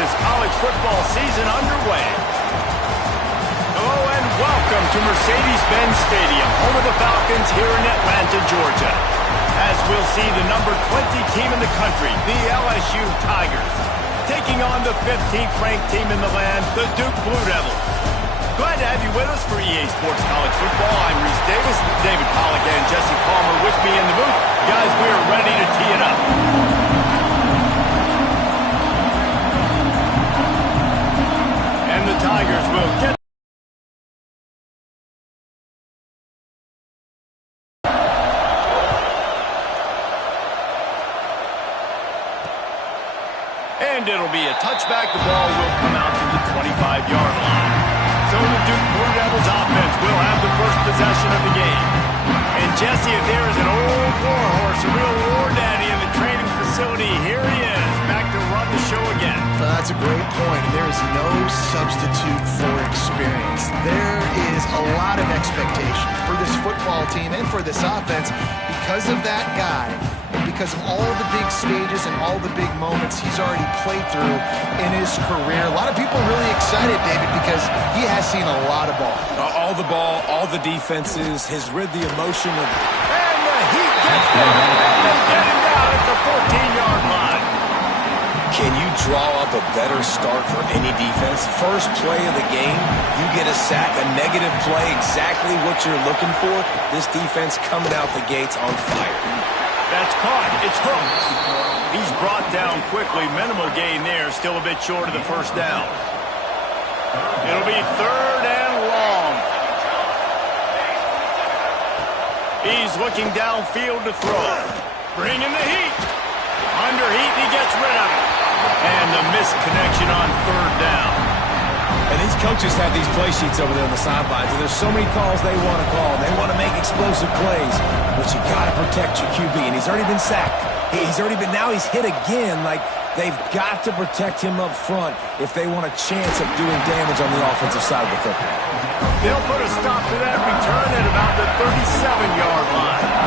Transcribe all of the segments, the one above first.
this college football season underway. Hello and welcome to Mercedes-Benz Stadium, home of the Falcons here in Atlanta, Georgia. As we'll see the number 20 team in the country, the LSU Tigers, taking on the 15th ranked team in the land, the Duke Blue Devils. Glad to have you with us for EA Sports College Football. I'm Reese Davis, David Pollack and Jesse Palmer with me in the booth. Guys, we are ready to tee it up. And the Tigers will get and it'll be a touchback. The ball will come out to the 25-yard line. So the Duke Blue Devils offense will have the first possession of the game. And Jesse, if there is an old warhorse, a real war daddy in the training facility, here he is, back to run the show again. That's a great point. There is no substitute for experience. There is a lot of expectation for this football team and for this offense because of that guy. And because of all the big stages and all the big moments he's already played through in his career. A lot of people really excited, David, because he has seen a lot of ball. All the ball, all the defenses, has rid the emotion of... And the heat gets there, and they get him down at the 14-yard line. Can you draw up a better start for any defense? First play of the game, you get a sack, a negative play, exactly what you're looking for. This defense coming out the gates on fire. That's caught. It's hooked. He's brought down quickly. Minimal gain there. Still a bit short of the first down. It'll be third and long. He's looking downfield to throw. Bringing the heat. Under heat, he gets rid of it. And the missed connection on third down. And these coaches have these play sheets over there on the sidelines, and there's so many calls they want to call. They want to make explosive plays, but you got to protect your QB. And he's already been sacked. Now he's hit again. Like, they've got to protect him up front if they want a chance of doing damage on the offensive side of the football. They'll put a stop to that return at about the 37-yard line.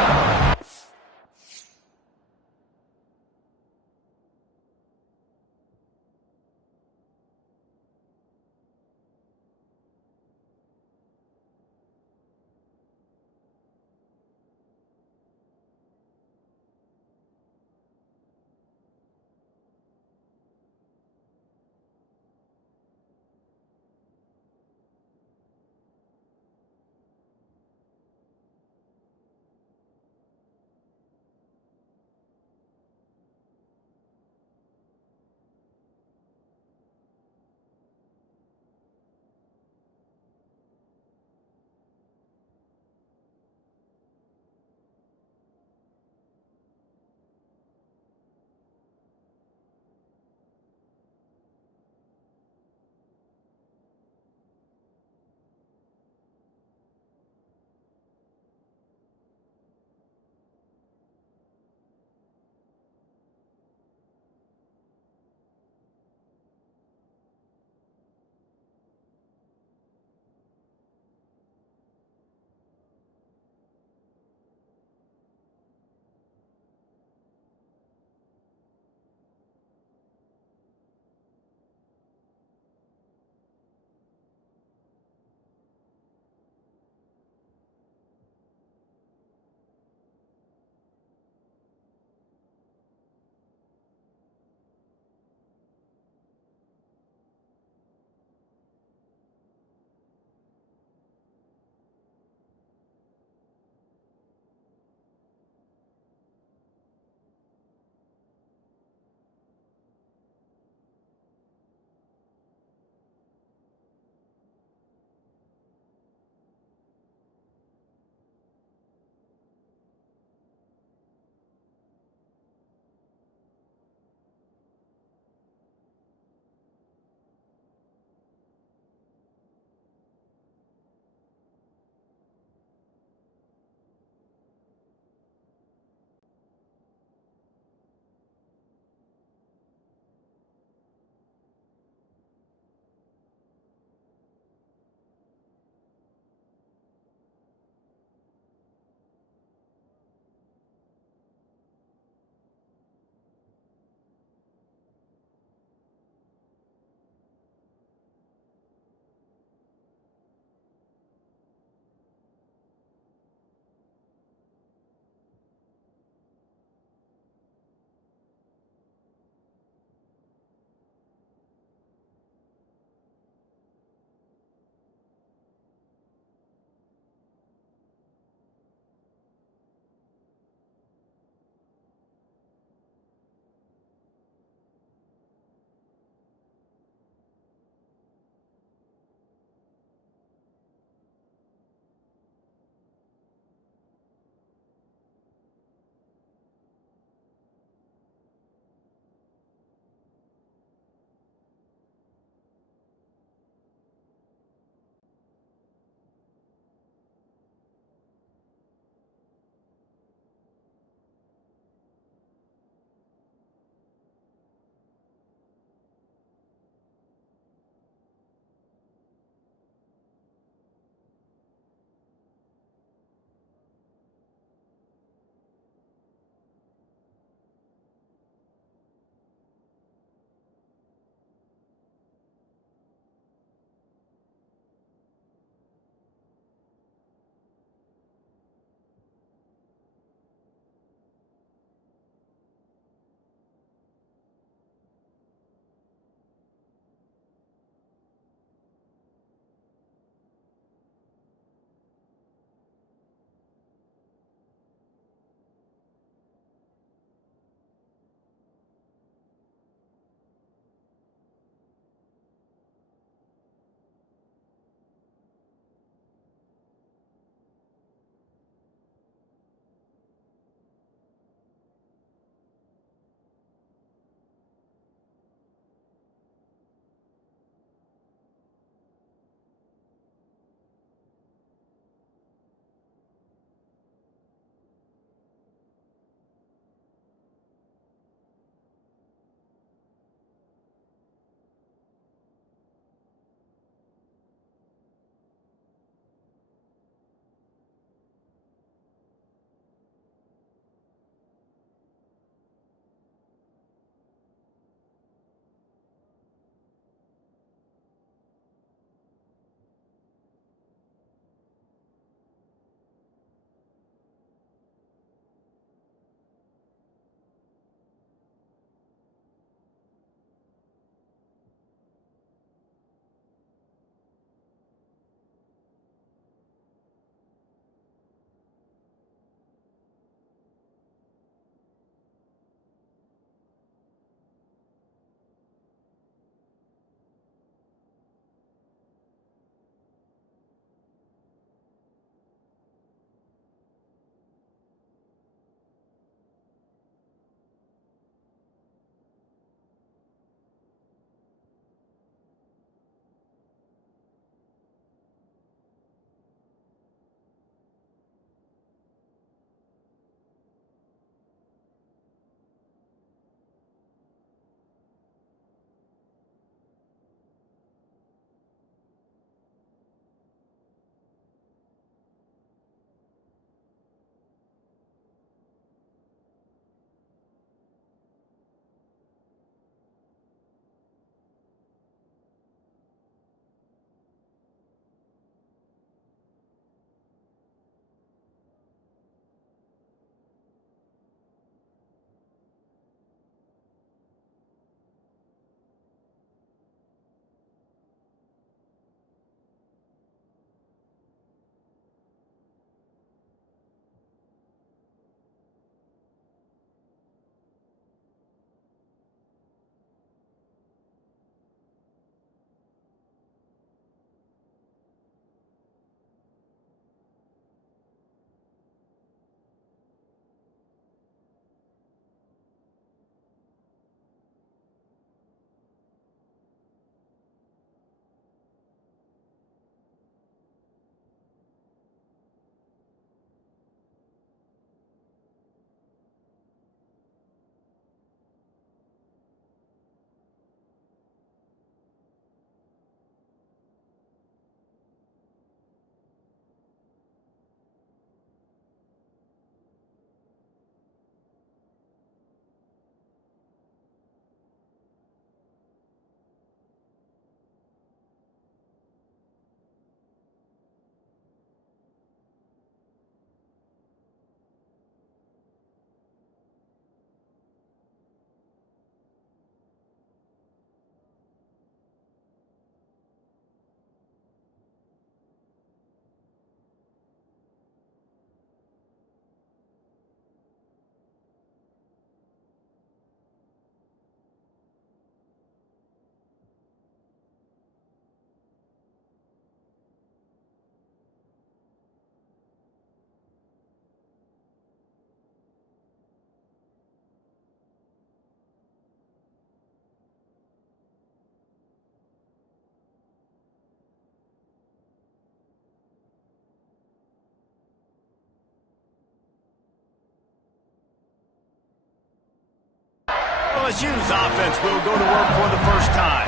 LSU's offense will go to work for the first time.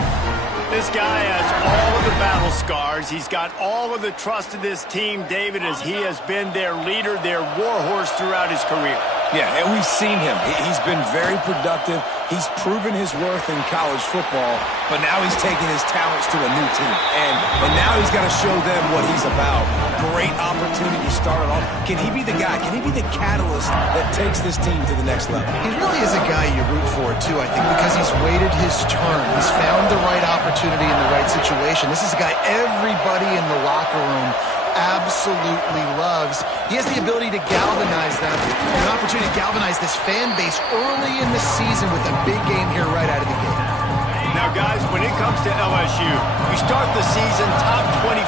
This guy has all of the battle scars. He's got all of the trust of this team, David, as he has been their leader, their warhorse throughout his career. Yeah, and we've seen him. He's been very productive. He's proven his worth in college football, but now he's taking his talents to a new team. And now he's got to show them what he's about. Great opportunity to start it off. Can he be the guy? Can he be the catalyst that takes this team to the next level? He really is a guy you root for, too, I think, because he's waited his turn. He's found the right opportunity in the right situation. This is a guy everybody in the locker room absolutely loves. He has the ability to galvanize them, an opportunity to galvanize this fan base early in the season with a big game here right out of the gate. Now, guys, when it comes to LSU, you start the season top 25.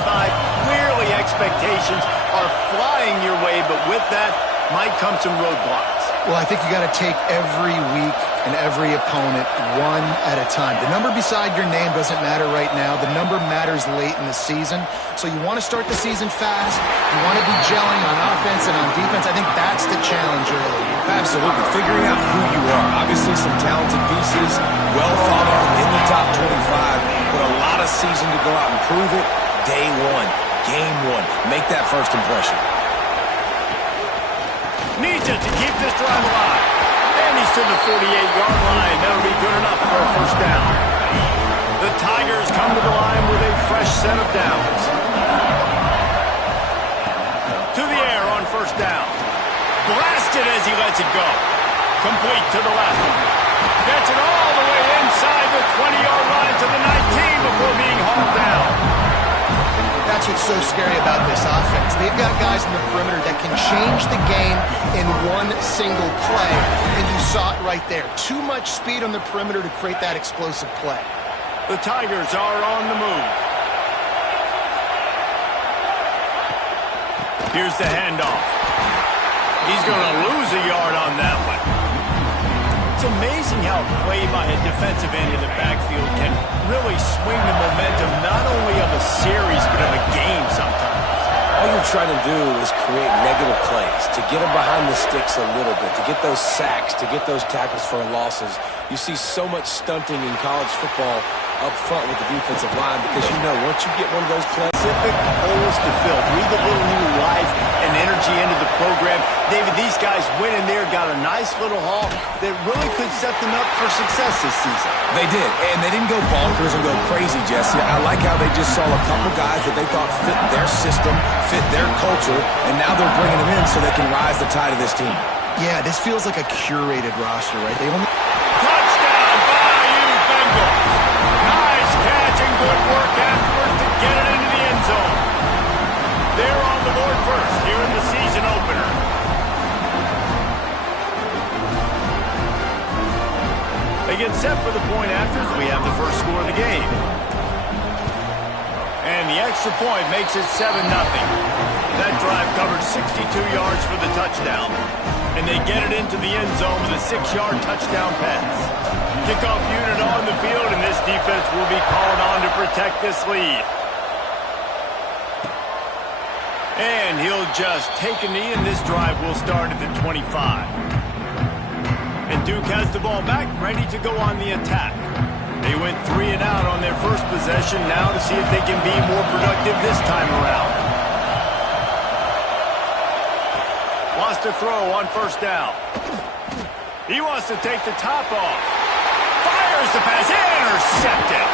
Clearly, expectations are flying your way, but with that might come some roadblocks. Well, I think you got to take every week and every opponent one at a time. The number beside your name doesn't matter right now. The number matters late in the season. So you want to start the season fast. You want to be gelling on offense and on defense. I think that's the challenge early. Absolutely. Figuring out who you are. Obviously some talented pieces, well thought of in the top 25, but a lot of season to go out and prove it. Day one, game one. Make that first impression. Needs it to keep this drive alive. And he's to the 48-yard line. That'll be good enough for a first down. The Tigers come to the line with a fresh set of downs. To the air on first down. Blasted as he lets it go. Complete to the left. Gets it all the way inside the 20-yard line to the 19 before being hauled down. That's what's so scary about this offense. They've got guys in the perimeter that can change the game in one single play, and you saw it right there. Too much speed on the perimeter to create that explosive play. The Tigers are on the move. Here's the handoff. He's going to lose a yard on that one. It's amazing how a play by a defensive end in the backfield can really swing the momentum not only of a series but of a game sometimes. All you're trying to do is create negative plays, to get them behind the sticks a little bit, to get those sacks, to get those tackles for losses. You see so much stunting in college football up front with the defensive line because you know once you get one of those plays, specific holes to fill. Breathe a little new life and energy into the program. David, these guys went in there, got a nice little haul that really could set them up for success this season. They did, and they didn't go bonkers and go crazy, Jesse. I like how they just saw a couple guys that they thought fit their system, fit their culture, and now they're bringing them in so they can rise the tide of this team. Yeah, this feels like a curated roster, right? They only... Touchdown, Bayou Bengals. Nice catch and good work afterwards to get it into the end zone. They're on the board first here in the season opener. They get set for the point after as we have the first score of the game. And the extra point makes it 7-0. That drive covered 62 yards for the touchdown. And they get it into the end zone with a 6-yard touchdown pass. Kickoff unit on the field, and this defense will be called on to protect this lead. And he'll just take a knee, and this drive will start at the 25. And Duke has the ball back, ready to go on the attack. They went 3 and out on their first possession, now to see if they can be more productive this time around. Wants to throw on first down. He wants to take the top off. Fires the pass, intercepted.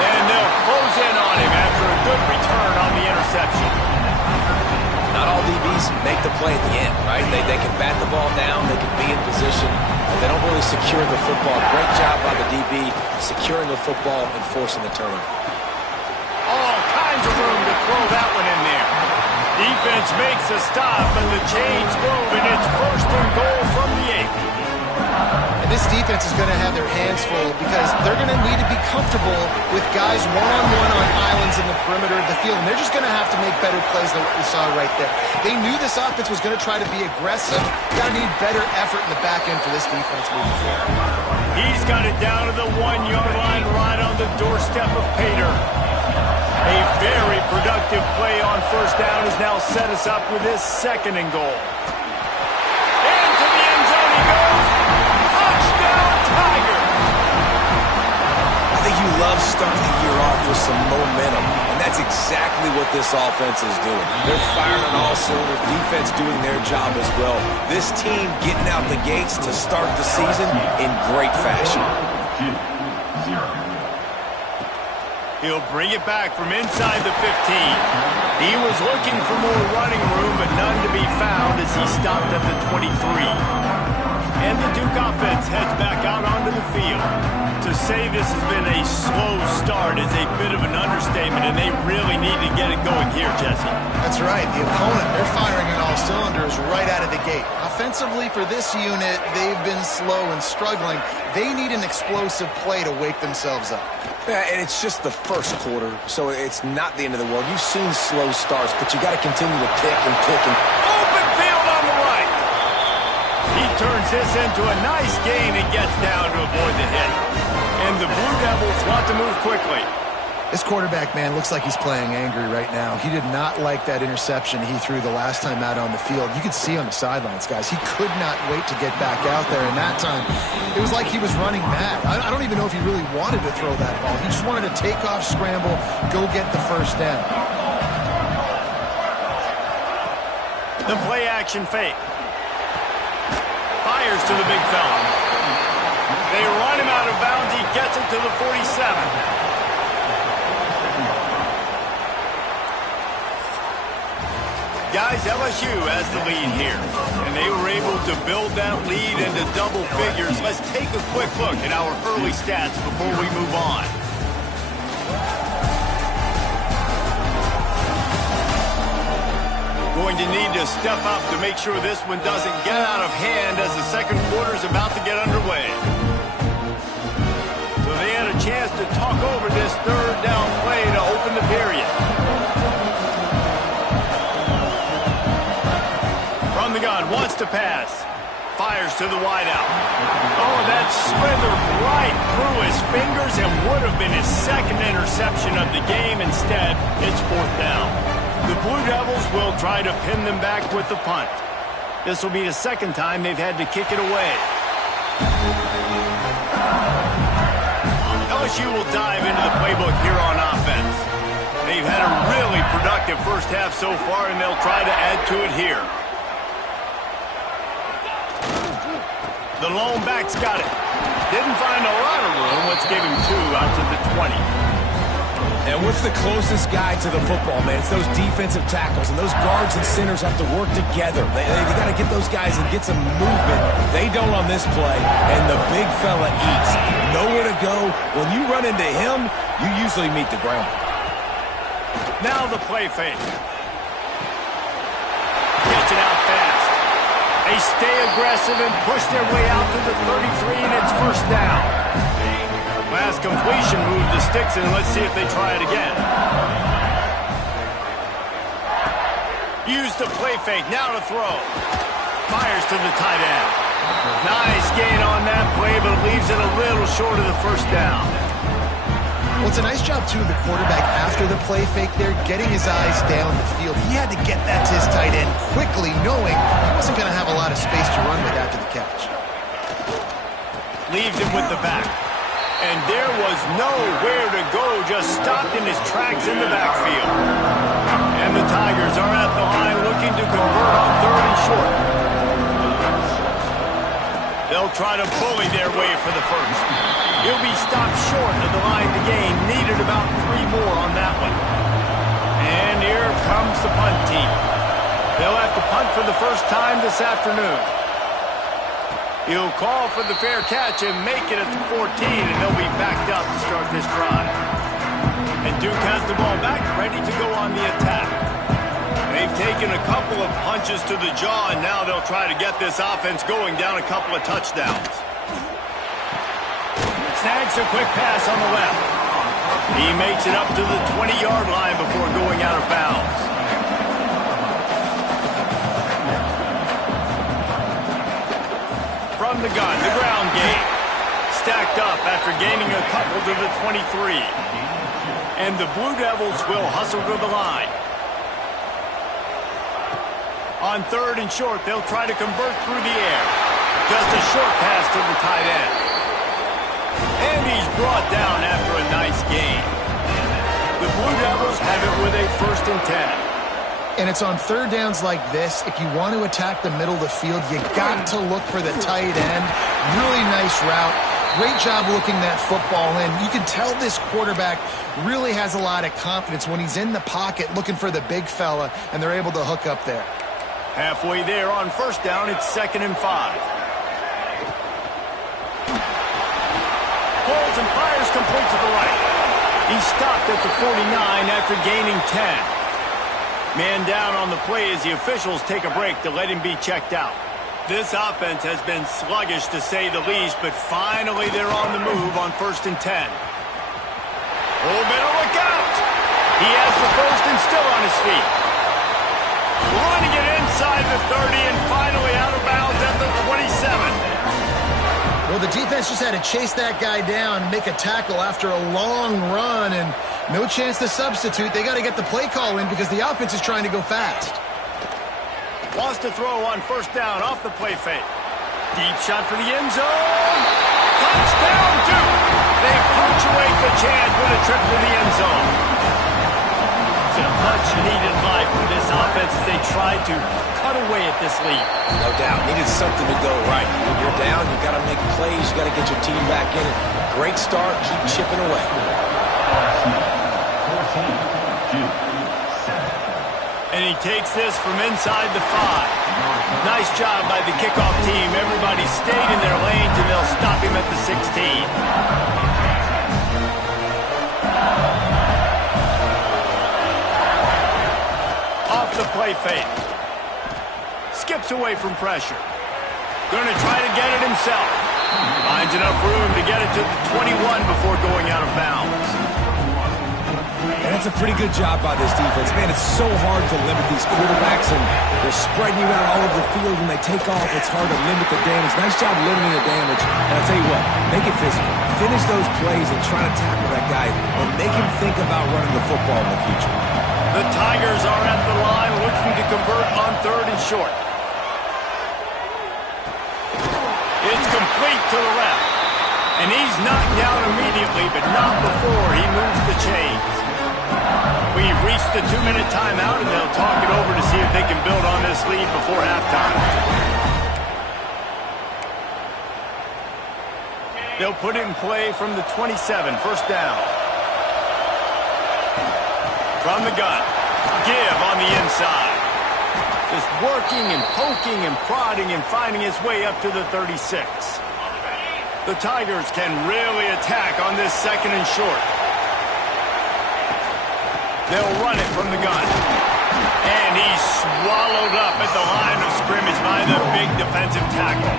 And they'll close in on him after a good return on the interception. Not all DBs make the play at the end, right? They can bat the ball down, they can be in position, but they don't really secure the football. Great job by the DB securing the football and forcing the turnover. All kinds of room to throw that one in there. Defense makes a stop, and the chains move, and it's first and goal from the 8. And this defense is going to have their hands full because they're going to need to be comfortable with guys one-on-one on islands in the perimeter of the field, and they're just going to have to make better plays than what we saw right there. They knew this offense was going to try to be aggressive. Got to need better effort in the back end for this defense moving forward. He's got it down to the 1-yard line right on the doorstep of Pater. A very productive play on first down has now set us up with this second and goal. Into the end zone he goes. Touchdown, Tigers! love starting the year off with some momentum, and that's exactly what this offense is doing. They're firing on all cylinders, defense doing their job as well. This team getting out the gates to start the season in great fashion. He'll bring it back from inside the 15. He was looking for more running room, but none to be found as he stopped at the 23. And the Duke offense heads back out onto the field. To say this has been a slow start is a bit of an understatement, and they really need to get it going here, Jesse. That's right. The opponent, they're firing on all cylinders right out of the gate. Offensively, for this unit, they've been slow and struggling. They need an explosive play to wake themselves up. Yeah, and it's just the first quarter, so it's not the end of the world. You've seen slow starts, but you got to continue to pick and pick. And open field on the right. He turns this into a nice gain and gets down to avoid the hit. And the Blue Devils want to move quickly. This quarterback, man, looks like he's playing angry right now. He did not like that interception he threw the last time out on the field. You could see on the sidelines, guys, he could not wait to get back out there. And that time, it was like he was running mad. I don't even know if he really wanted to throw that ball. He just wanted to take off, scramble, go get the first down. The play action fake. Fires to the big fella. They run him out of bounds. He gets it to the 47. Guys, LSU has the lead here, and they were able to build that lead into double figures. Let's take a quick look at our early stats before we move on. Going to need to step up to make sure this one doesn't get out of hand as the second quarter is about to get underway. So they had a chance to talk over this third down play to open the period. From the gun, wants to pass. Fires to the wideout. Oh, that slithered right through his fingers and would have been his second interception of the game. Instead, it's fourth down. The Blue Devils will try to pin them back with the punt. This will be the second time they've had to kick it away. LSU will dive into the playbook here on offense. They've had a really productive first half so far, and they'll try to add to it here. The lone back's got it. Didn't find a lot of room. Let's give him 2 out to the 20. And what's the closest guy to the football, man? It's those defensive tackles, and those guards and centers have to work together. They got to get those guys and get some movement. They don't on this play, and the big fella eats. Nowhere to go. When you run into him, you usually meet the ground. Now the play fake. Gets it out fast. They stay aggressive and push their way out to the 33, and it's first down. Last completion moved the sticks, and let's see if they try it again. Use the play fake, now to throw. Fires to the tight end. Nice gain on that play, but leaves it a little short of the first down. Well, it's a nice job, too, of the quarterback after the play fake there, getting his eyes down the field. He had to get that to his tight end quickly, knowing he wasn't going to have a lot of space to run with after the catch. Leaves him with the back. And there was nowhere to go, just stopped in his tracks in the backfield. And the Tigers are at the line looking to convert on third and short. They'll try to bully their way for the first. He'll be stopped short of the line to gain. Needed about 3 more on that one. And here comes the punt team. They'll have to punt for the first time this afternoon. He'll call for the fair catch and make it at the 14, and they'll be backed up to start this drive. And Duke has the ball back, ready to go on the attack. They've taken a couple of punches to the jaw, and now they'll try to get this offense going down a couple of touchdowns. Snags a quick pass on the left. He makes it up to the 20-yard line before going out of bounds. From the gun, the ground game. Stacked up after gaining a couple to the 23. And the Blue Devils will hustle to the line. On third and short, they'll try to convert through the air. Just a short pass to the tight end. And he's brought down after a nice gain. The Blue Devils have it with a 1st and 10. And it's on 3rd downs like this. If you want to attack the middle of the field, you got to look for the tight end. Really nice route. Great job looking that football in. You can tell this quarterback really has a lot of confidence when he's in the pocket looking for the big fella, and they're able to hook up there. Halfway there on 1st down, it's 2nd and 5. Holds and fires complete to the right. He's stopped at the 49 after gaining 10. Man down on the play as the officials take a break to let him be checked out. This offense has been sluggish to say the least, but finally they're on the move on 1st and 10. Oh, better look out! He has the 1st and still on his feet. Running it inside the 30 and finally out of bounds at the 27. Well, the defense just had to chase that guy down and make a tackle after a long run, and no chance to substitute. They got to get the play call in because the offense is trying to go fast. Wants to throw on 1st down off the play fake. Deep shot for the end zone. Touchdown, Duke. They punctuate the chance with a trip to the end zone. It's a much-needed life for this offense as they try to cut away at this lead. No doubt. Needed something to go right. When you're down, you got to make plays. You got to get your team back in it. Great start. Keep chipping away. And he takes this from inside the 5. Nice job by the kickoff team. Everybody stayed in their lanes, and they'll stop him at the 16. The play fake. Skips away from pressure. Going to try to get it himself. Finds enough room to get it to the 21 before going out of bounds. And that's a pretty good job by this defense. Man, it's so hard to limit these quarterbacks, and they're spreading you out all over the field. When they take off, it's hard to limit the damage. Nice job limiting the damage. And I'll tell you what, make it physical. Finish those plays and try to tackle that guy and make him think about running the football in the future. The Tigers are at the line looking to convert on 3rd and short. It's complete to the left. And he's knocked down immediately, but not before he moves the chains. We've reached the 2-minute timeout, and they'll talk it over to see if they can build on this lead before halftime. They'll put it in play from the 27, 1st down. From the gun. Give on the inside. Just working and poking and prodding and finding his way up to the 36. The Tigers can really attack on this 2nd and short. They'll run it from the gun. And he's swallowed up at the line of scrimmage by the big defensive tackle.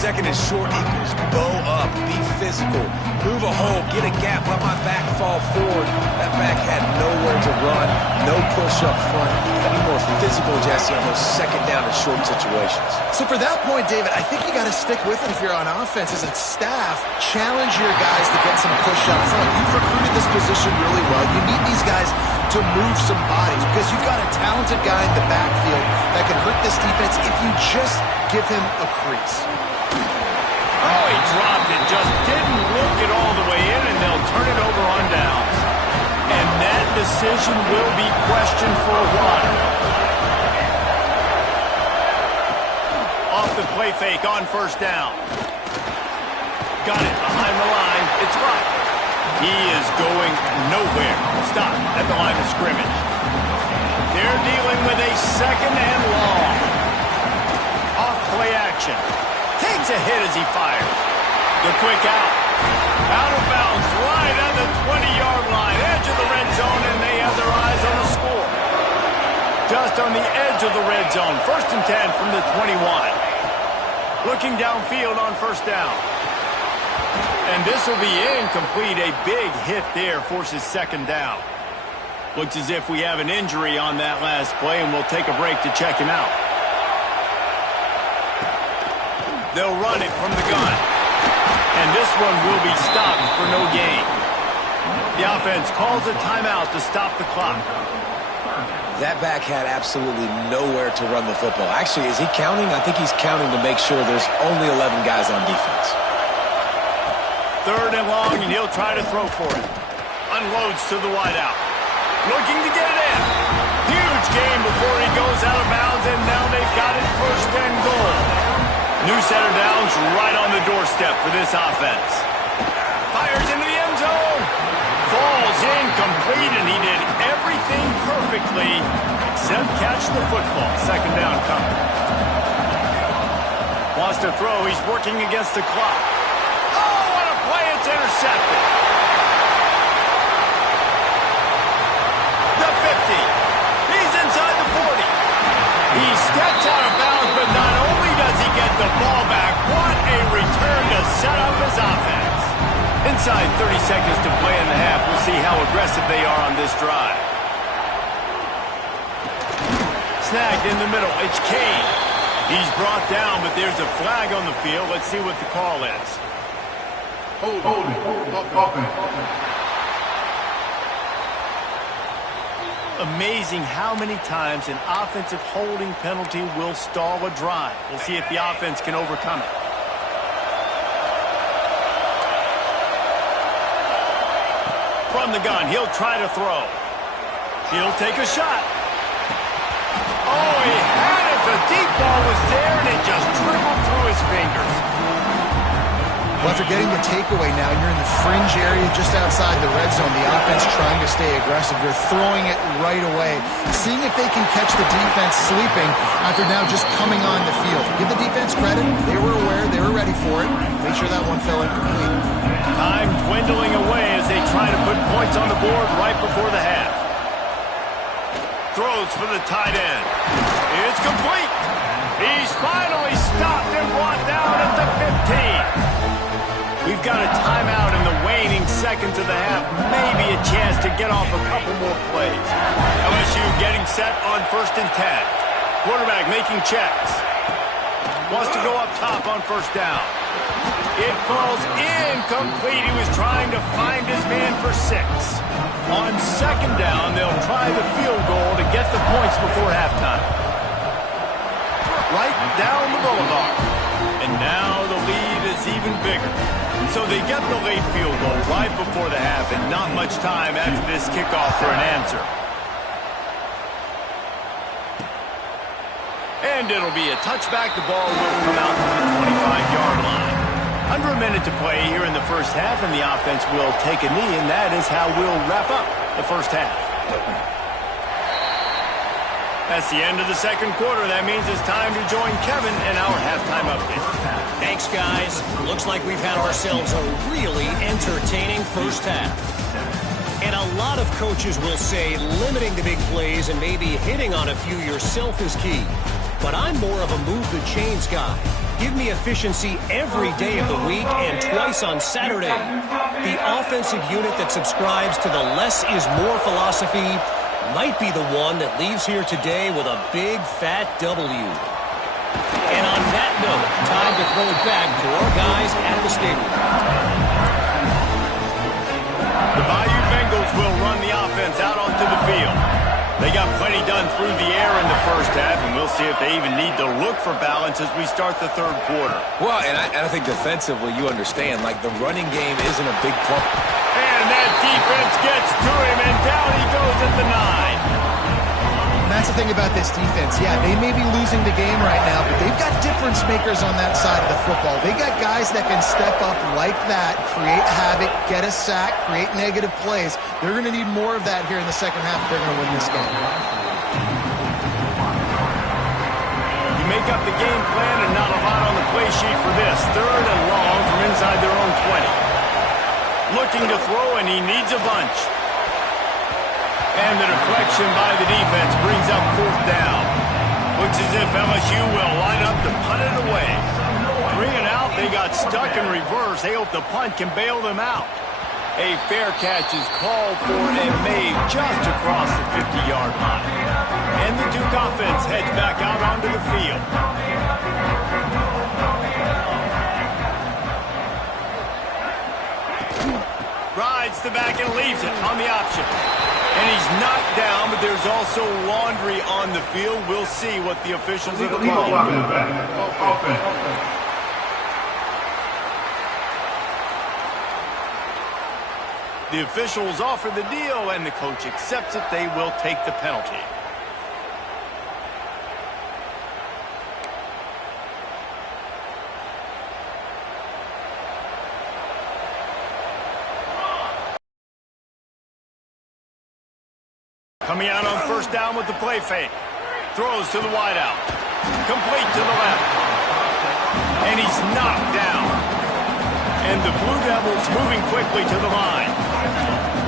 2nd and short equals bow up, be physical, move a hole, get a gap, let my back fall forward. That back had nowhere to run, no push up front. Be more physical, Jesse, on those 2nd down and short situations. So for that point, David, I think you got to stick with it if you're on offense as a staff. Challenge your guys to get some push up front. You've recruited this position really well. You need these guys to move some bodies because you've got a talented guy in the backfield that can hurt this defense if you just give him a crease. Oh, he dropped it. Just didn't look it all the way in, and they'll turn it over on downs. And that decision will be questioned for a while. Off the play fake on 1st down. Got it behind the line. It's right. He is going nowhere. Stop at the line of scrimmage. They're dealing with a 2nd and long. Off play action. Takes a hit as he fires. The quick out. Out of bounds right on the 20-yard line. Edge of the red zone, and they have their eyes on the score. Just on the edge of the red zone. 1st and 10 from the 21. Looking downfield on 1st down. And this will be incomplete. A big hit there forces 2nd down. Looks as if we have an injury on that last play, and we'll take a break to check him out. They'll run it from the gun. And this one will be stopped for no gain. The offense calls a timeout to stop the clock. That back had absolutely nowhere to run the football. Actually, is he counting? I think he's counting to make sure there's only 11 guys on defense. 3rd and long, and he'll try to throw for it. Unloads to the wideout. Looking to get it in. Huge gain before he goes out of bounds, and now they've got it 1st and goal. New set of downs right on the doorstep for this offense. Fires into the end zone. Falls incomplete, and he did everything perfectly except catch the football. 2nd down coming. Wants to throw. He's working against the clock. Oh, what a play. It's intercepted. The 50. He's inside the 40. He steps out of bounds, but not only does he get the ball back, what a return to set up his offense. Inside 30 seconds to play in the half. We'll see how aggressive they are on this drive. Snagged in the middle. It's Kane. He's brought down, but there's a flag on the field. Let's see what the call is. Amazing how many times an offensive holding penalty will stall a drive. We'll see if the offense can overcome it. From the gun, he'll try to throw. He'll take a shot. Oh, he had it. The deep ball was there, and it just dribbled through his fingers. Well, after getting the takeaway now, you're in the fringe area just outside the red zone. The offense trying to stay aggressive. You're throwing it right away, seeing if they can catch the defense sleeping after now just coming on the field. Give the defense credit. They were aware. They were ready for it. Make sure that one fell incomplete. Time dwindling away as they try to put points on the board right before the half. Throws for the tight end. It's complete. He's finally stopped and brought down at the 15. We've got a timeout in the waning seconds of the half. Maybe a chance to get off a couple more plays. LSU getting set on 1st and 10. Quarterback making checks. Wants to go up top on 1st down. It falls incomplete. He was trying to find his man for 6. On 2nd down, they'll try the field goal to get the points before halftime. Right down the boulevard. And now the lead is even bigger. So they get the late field goal right before the half, and not much time after this kickoff for an answer. And it'll be a touchback. The ball will come out to the 25-yard line. Under a minute to play here in the 1st half, and the offense will take a knee, and that is how we'll wrap up the 1st half. That's the end of the 2nd quarter. That means it's time to join Kevin in our halftime update. Thanks, guys. Looks like we've had ourselves a really entertaining 1st half. And a lot of coaches will say limiting the big plays and maybe hitting on a few yourself is key. But I'm more of a move the chains guy. Give me efficiency every day of the week and twice on Saturday. The offensive unit that subscribes to the less is more philosophy might be the one that leaves here today with a big fat W. And on that note, time to throw it back to our guys at the stadium. The Bayou Bengals will run the offense out onto the field. They got plenty done through the air in the 1st half, and we'll see if they even need to look for balance as we start the 3rd quarter. Well, and I think defensively, you understand, like the running game isn't a big problem. And that defense gets to him, and down he goes at the 9. And that's the thing about this defense. Yeah, they may be losing the game right now, but they've got difference makers on that side of the football. They got guys that can step up like that, create havoc, get a sack, create negative plays. They're going to need more of that here in the 2nd half if they're going to win this game. You make up the game plan and not a lot on the play sheet for this. 3rd and long from inside their own 20. Looking to throw, and he needs a bunch. And the deflection by the defense brings up 4th down. Looks as if LSU will line up to punt it away. 3 and out, they got stuck in reverse. They hope the punt can bail them out. A fair catch is called for and made just across the 50-yard line. And the Duke offense heads back out onto the field. Rides the back and leaves it on the option. And he's knocked down, but there's also laundry on the field. We'll see what the officials have called. The officials offer the deal, and the coach accepts it. They will take the penalty. Coming out on first down with the play fake. Throws to the wideout. Complete to the left. And he's knocked down. And the Blue Devils moving quickly to the line.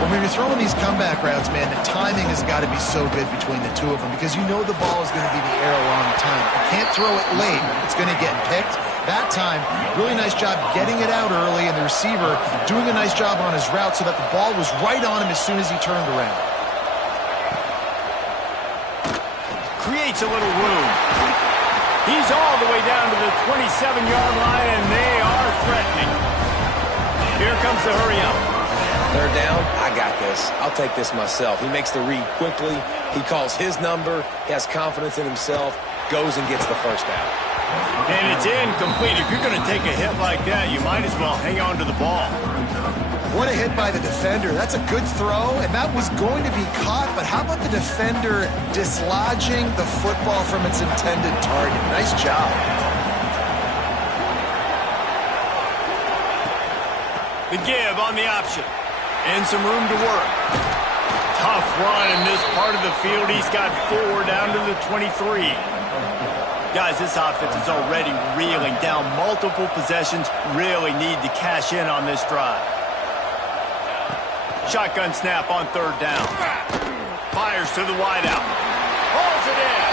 Well, when you're throwing these comeback routes, man, the timing has got to be so good between the two of them because you know the ball is going to be in the air a long time. You can't throw it late. It's going to get picked. That time, really nice job getting it out early, and the receiver doing a nice job on his route so that the ball was right on him as soon as he turned around. Creates a little room. He's all the way down to the 27-yard line, and they are threatening. Here comes the hurry up. Third down, I got this. I'll take this myself. He makes the read quickly. He calls his number. He has confidence in himself. Goes and gets the first down. And it's incomplete. If you're going to take a hit like that, you might as well hang on to the ball. What a hit by the defender. That's a good throw, and that was going to be caught, but how about the defender dislodging the football from its intended target? Nice job. The give on the option. And some room to work. Tough run in this part of the field. He's got 4 down to the 23. Guys, this offense is already reeling down multiple possessions. Really need to cash in on this drive. Shotgun snap on third down. Fires to the wideout. Hauls it in.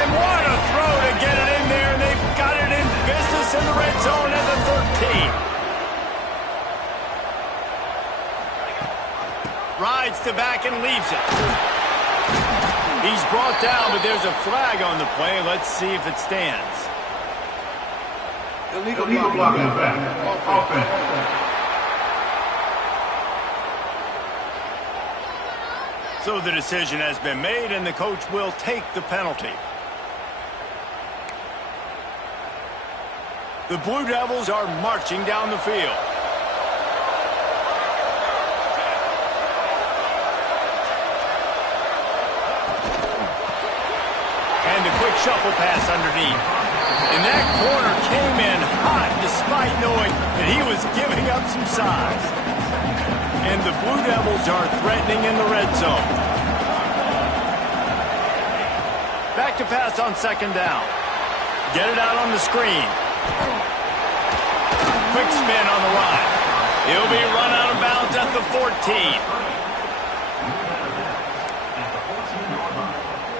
And what a throw to get it in there. And they've got it in business in the red zone at the 13. Rides to back and leaves it. He's brought down, but there's a flag on the play. Let's see if it stands. Illegal block in the back. Offense. So the decision has been made, and the coach will take the penalty. The Blue Devils are marching down the field. And the quick shuffle pass underneath. And that corner came in hot despite knowing that he was giving up some size. And the Blue Devils are threatening in the red zone. Back to pass on second down. Get it out on the screen. Quick spin on the line. He'll be run out of bounds at the 14.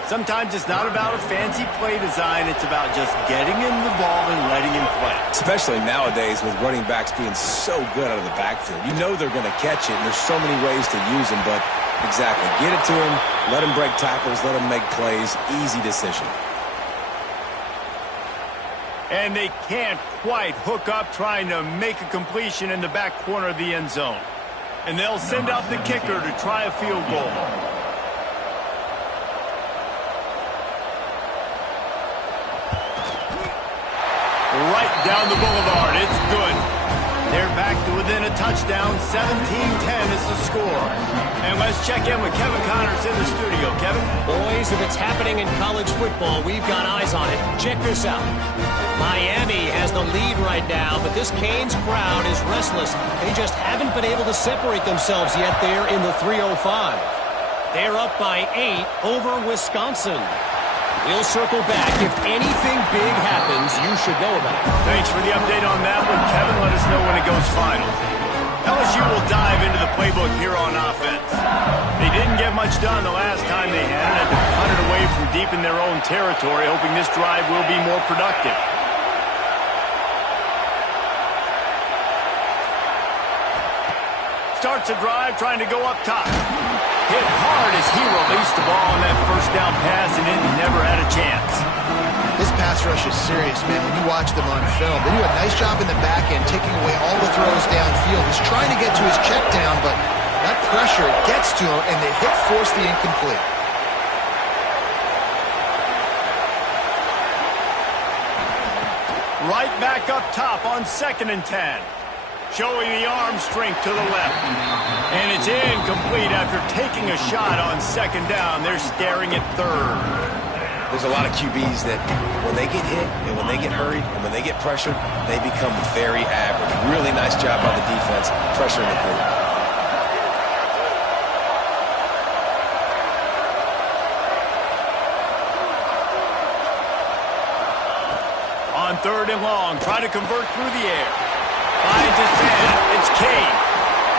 Sometimes it's not about a fancy play design. It's about just getting him the ball and letting him play. Especially nowadays with running backs being so good out of the backfield. You know they're going to catch it, and there's so many ways to use them. But exactly, get it to him, let him break tackles, let him make plays. Easy decision. And they can't quite hook up trying to make a completion in the back corner of the end zone. And they'll send out the kicker to try a field goal. Right down the boulevard. It's good. They're back to within a touchdown. 17-10 is the score. And let's check in with Kevin Connors in the studio. Kevin? Boys, if it's happening in college football, we've got eyes on it. Check this out. Miami has the lead right now, but this Canes crowd is restless. They just haven't been able to separate themselves yet there in the 305. They're up by 8 over Wisconsin. We'll circle back. If anything big happens, you should know about it. Thanks for the update on that one, Kevin. Let us know when it goes final. LSU will dive into the playbook here on offense. They didn't get much done the last time they had to punt it away from deep in their own territory, hoping this drive will be more productive. Starts a drive trying to go up top. Hit hard as he released the ball on that first down pass, and it never had a chance. This pass rush is serious, man. When you watch them on film, they do a nice job in the back end, taking away all the throws downfield. He's trying to get to his check down, but that pressure gets to him, and the hit forced the incomplete. Right back up top on 2nd and 10. showing the arm strength to the left. And it's incomplete after taking a shot on second down. They're staring at third. There's a lot of QBs that when they get hit and when they get hurried and when they get pressured, they become very average. Really nice job by the defense pressuring the quarterback. On third and long, try to convert through the air. Finds his man. It's Kane.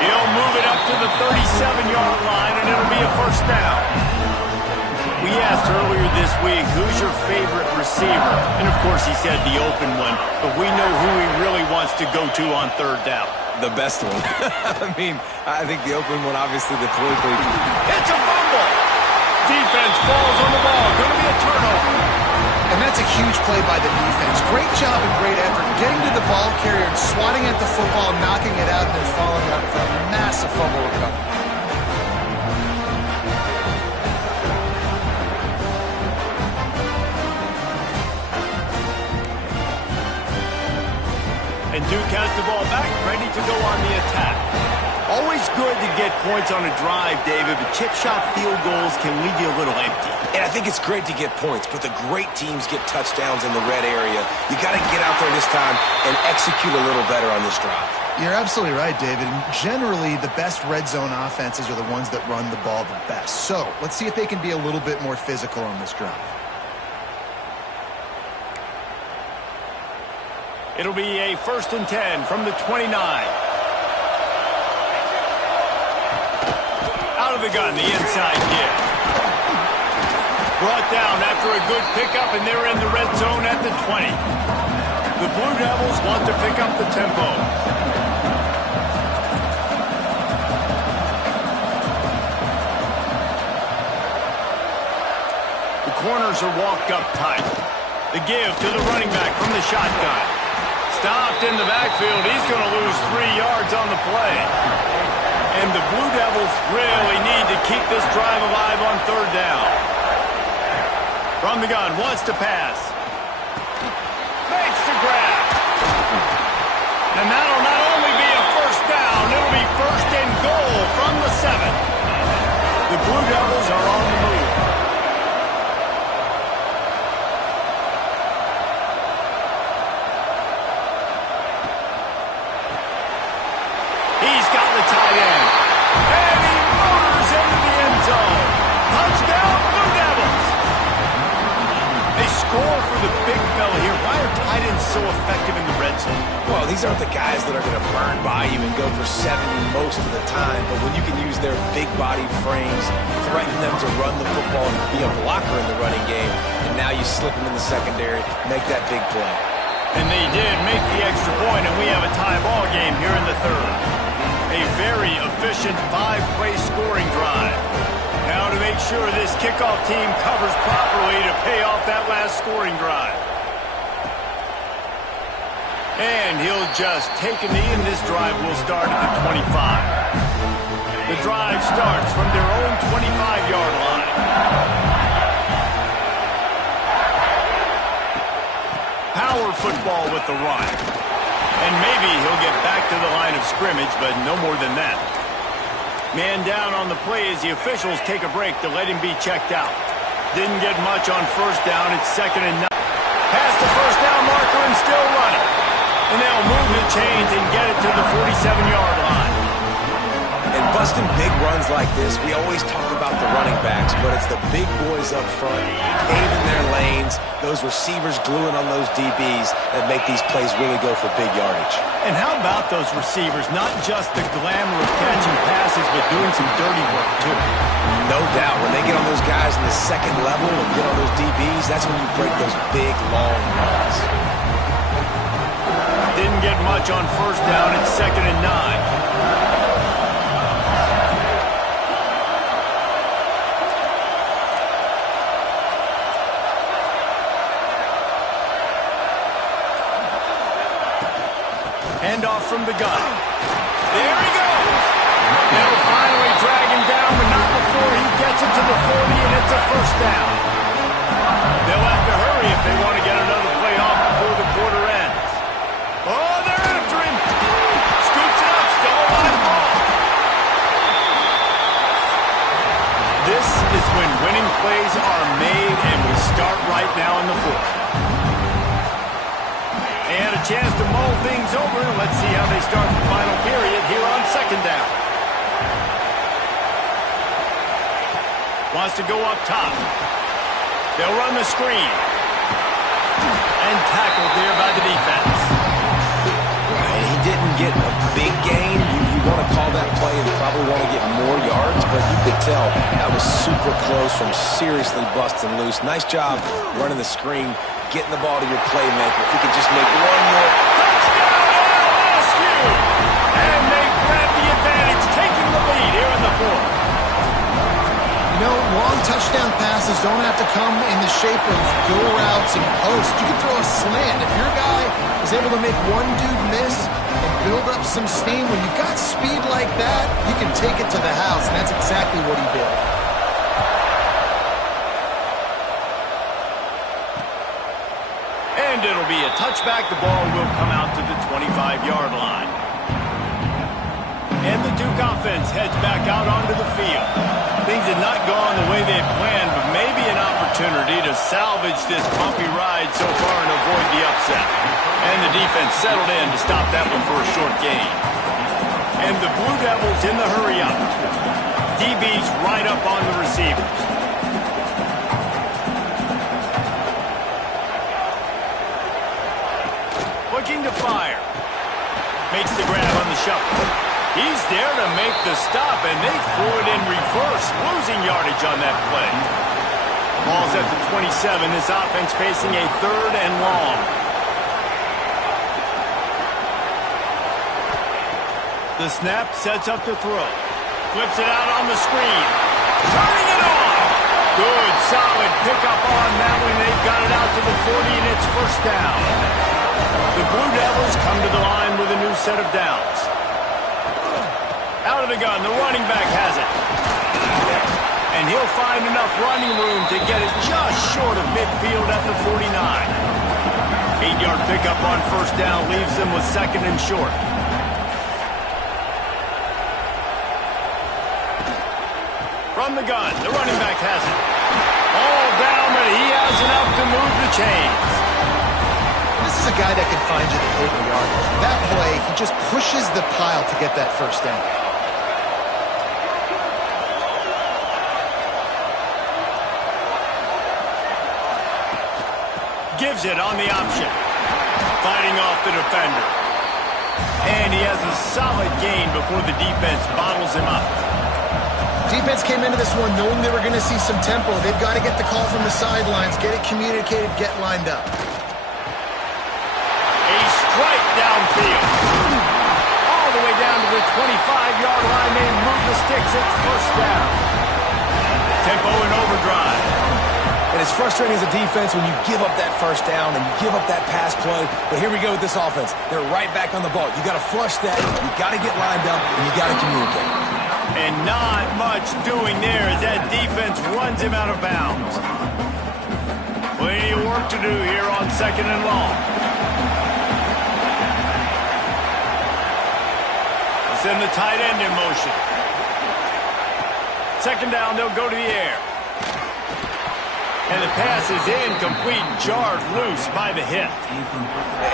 He'll move it up to the 37-yard line, and it'll be a first down. We asked earlier this week, who's your favorite receiver? And, of course, he said the open one. But we know who he really wants to go to on third down. The best one. I think the open one, obviously, the politically. It's a fumble. Defense falls on the ball. Going to be a turnover. And that's a huge play by the defense. Great job and great effort getting to the ball carrier and swatting at the football, knocking it out, and then following up with a massive fumble recovery. And Duke has the ball back, ready to go on the attack. Always good to get points on a drive, David, but chip shot field goals can leave you a little empty. And I think it's great to get points, but the great teams get touchdowns in the red area. You got to get out there this time and execute a little better on this drive. You're absolutely right, David. And generally, the best red zone offenses are the ones that run the ball the best. So let's see if they can be a little bit more physical on this drive. It'll be a 1st and 10 from the 29. Out of the gun, the inside give. Brought down after a good pickup, and they're in the red zone at the 20. The Blue Devils want to pick up the tempo. The corners are walked up tight. The give to the running back from the shotgun. Stopped in the backfield. He's going to lose 3 yards on the play. And the Blue Devils really need to keep this drive alive on third down. From the gun, wants to pass. Makes the grab. And that'll not only be a first down, it'll be 1st and goal from the 7. The Blue Devils are on the move. He's got the tight end. And he motors into the end zone. Touchdown, Blue Devils. They score for the big fella here. Why are tight ends so effective in the red zone? Well, these aren't the guys that are going to burn by you and go for 70 most of the time, but when you can use their big-bodied frames, threaten them to run the football and be a blocker in the running game, and now you slip them in the secondary, make that big play. And they did make the extra point, and we have a tie ball game here in the third. A very efficient 5-play scoring drive. Now to make sure this kickoff team covers properly to pay off that last scoring drive. And he'll just take a knee, and this drive will start at the 25. The drive starts from their own 25-yard line. Power football with the run. And maybe he'll get back to the line of scrimmage, but no more than that. Man down on the play as the officials take a break to let him be checked out. Didn't get much on first down. It's 2nd and 9. Past the first down marker and still running. And they'll move the chains and get it to the 47-yard line. And busting big runs like this, we always talk about the running backs, but it's the big boys up front, paving their lanes, those receivers gluing on those DBs that make these plays really go for big yardage. And how about those receivers? Not just the glamour of catching passes, but doing some dirty work, too. No doubt. When they get on those guys in the second level and get on those DBs, that's when you break those big, long runs. Didn't get much on first down. It's 2nd and 9. Handoff from the gun. There he goes. They'll finally drag him down, but not before he gets it to the 40, and it's a first down. They'll have to hurry if they want to get another play off before the quarter ends. Oh, they're after him. Scoops is when winning plays are made, and we start right now in the fourth. And a chance to mull things over. Let's see how they start the final period here on second down. Wants to go up top. They'll run the screen. And tackled there by the defense. He didn't get a big gain. You want to call that play and probably want to get more yards, but you could tell that was super close from seriously busting loose. Nice job running the screen, getting the ball to your playmaker. If you could just make one more. Touchdown, LSU! And they grab the advantage, taking the lead here in the fourth. You know, long touchdown passes don't have to come in the shape of go routes and posts. You can throw a slant. If your guy is able to make one dude miss and build up some steam, when you've got speed like that, you can take it to the house, and that's exactly what he did. And it'll be a touchback. The ball will come out to the 25-yard line. And the Duke offense heads back out onto the field. Things had not gone the way they had planned, but maybe an opportunity to salvage this bumpy ride so far and avoid the upset. And the defense settled in to stop that one for a short gain. And the Blue Devils in the hurry-up. DB's right up on the receivers. Looking to fire. Makes the grab on the shuffle. He's there to make the stop, and they threw it in reverse, losing yardage on that play. Ball's at the 27. This offense facing a third and long. The snap sets up the throw. Flips it out on the screen. Turning it on. Good, solid pickup on that one. They've got it out to the 40, and it's first down. The Blue Devils come to the line with a new set of downs. Out of the gun, the running back has it. And he'll find enough running room to get it just short of midfield at the 49. 8-yard pickup on first down leaves them with second and short. From the gun, the running back has it. All down, but he has enough to move the chains. This is a guy that can find you the 80-yard line. That play, he just pushes the pile to get that first down. Gives it on the option. Fighting off the defender. And he has a solid gain before the defense bottles him up. Defense came into this one knowing they were going to see some tempo. They've got to get the call from the sidelines, get it communicated, get lined up. A strike downfield. All the way down to the 25-yard line. They move the sticks. It's first down. Tempo and overdrive. And it's frustrating as a defense when you give up that first down and you give up that pass play. But here we go with this offense. They're right back on the ball. You got to flush that. You got to get lined up, and you got to communicate. And not much doing there as that defense runs him out of bounds. Plenty of work to do here on second and long. Let's send the tight end in motion. Second down, they'll go to the air. And the pass is incomplete, jarred loose by the hit.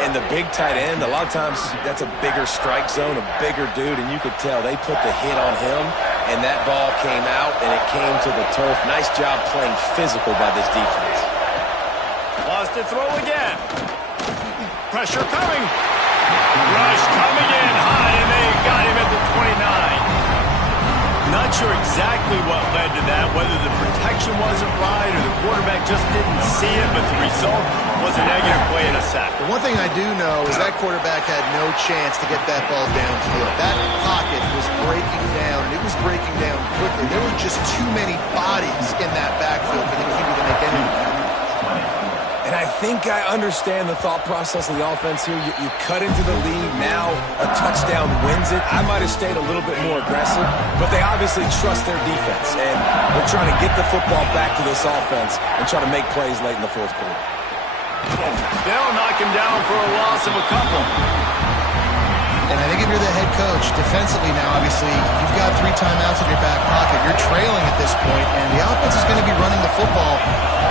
And the big tight end, a lot of times that's a bigger strike zone, a bigger dude, and you could tell they put the hit on him, and that ball came out, and it came to the turf. Nice job playing physical by this defense. Lost to throw again. Pressure coming. Rush coming in high, and they got him at the 29. Not sure exactly what led to that, whether the protection wasn't right or the quarterback just didn't see it, but the result was a negative play and a sack. The one thing I do know is that quarterback had no chance to get that ball downfield. That pocket was breaking down, and it was breaking down quickly. There were just too many bodies in that backfield for the QB to make any impact. And I think I understand the thought process of the offense here. You cut into the lead. Now a touchdown wins it. I might have stayed a little bit more aggressive, but they obviously trust their defense, and they're trying to get the football back to this offense and try to make plays late in the fourth quarter. They'll knock him down for a loss of a couple. And I think if you're the head coach, defensively now, obviously, you've got 3 timeouts in your back pocket. You're trailing at this point, and the offense is going to be running the football,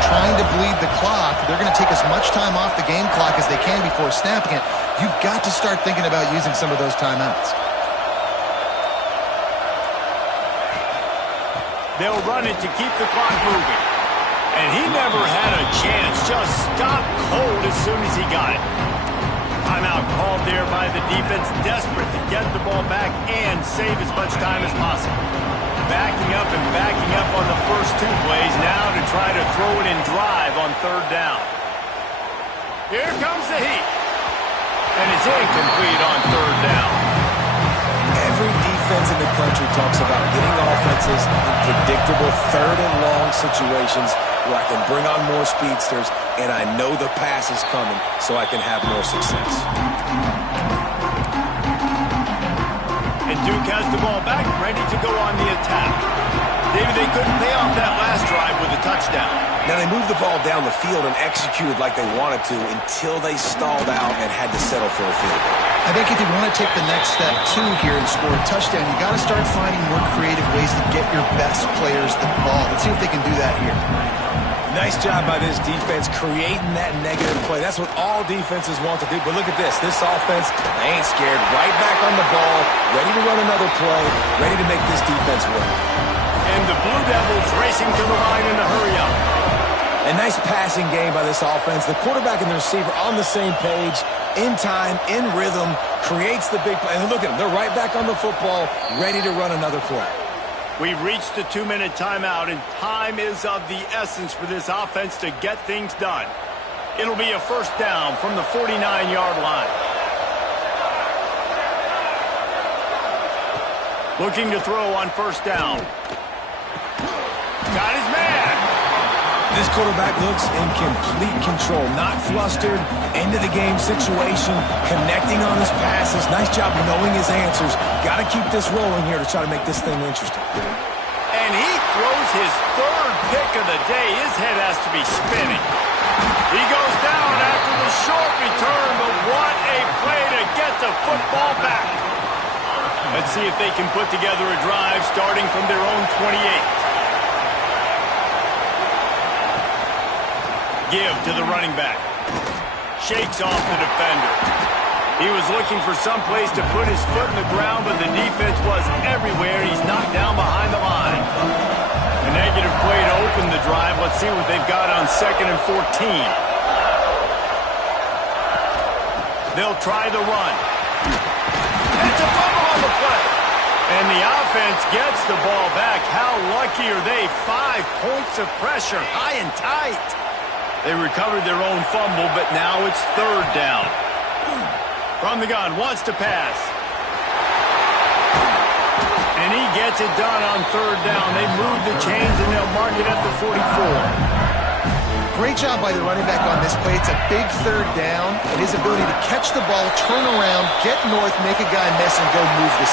trying to bleed the clock. They're going to take as much time off the game clock as they can before snapping it. You've got to start thinking about using some of those timeouts. They'll run it to keep the clock moving. And he never had a chance. Just stopped cold as soon as he got it. Timeout called there by the defense, desperate to get the ball back and save as much time as possible. Backing up on the first 2 plays now to try to throw it in drive on 3rd down. Here comes the heat. And it's incomplete on 3rd down. Every defense in the country talks about getting offenses in predictable 3rd and long situations where I can bring on more speedsters and I know the pass is coming so I can have more success. And Duke has the ball back, ready to go on the attack. David, they couldn't pay off that last drive with a touchdown. Now they moved the ball down the field and executed like they wanted to until they stalled out and had to settle for a field goal. I think if you want to take the next step, too, here and score a touchdown, you got to start finding more creative ways to get your best players the ball. Let's see if they can do that here. Nice job by this defense creating that negative play. That's what all defenses want to do. But look at this. This offense, they ain't scared. Right back on the ball, ready to run another play, ready to make this defense work. And the Blue Devils racing to the line in a hurry-up. A nice passing game by this offense. The quarterback and the receiver on the same page, in time, in rhythm, creates the big play. And look at them. They're right back on the football, ready to run another play. We've reached the 2-minute timeout, and time is of the essence for this offense to get things done. It'll be a 1st down from the 49-yard line. Looking to throw on 1st down. Got his man. This quarterback looks in complete control, not flustered, end of the game situation, connecting on his passes. Nice job knowing his answers. Got to keep this rolling here to try to make this thing interesting. And he throws his 3rd pick of the day. His head has to be spinning. He goes down after the short return, but what a play to get the football back. Let's see if they can put together a drive starting from their own 28. Give to the running back. Shakes off the defender. He was looking for some place to put his foot in the ground, but the defense was everywhere. He's knocked down behind the line. A negative play to open the drive. Let's see what they've got on 2nd and 14. They'll try the run. It's a fumble on the play. And the offense gets the ball back. How lucky are they? 5 points of pressure, high and tight. They recovered their own fumble, but now it's 3rd down. From the gun, wants to pass. And he gets it done on 3rd down. They move the chains, and they'll mark it at the 44. Great job by the running back on this play. It's a big 3rd down, and his ability to catch the ball, turn around, get north, make a guy miss, and go move the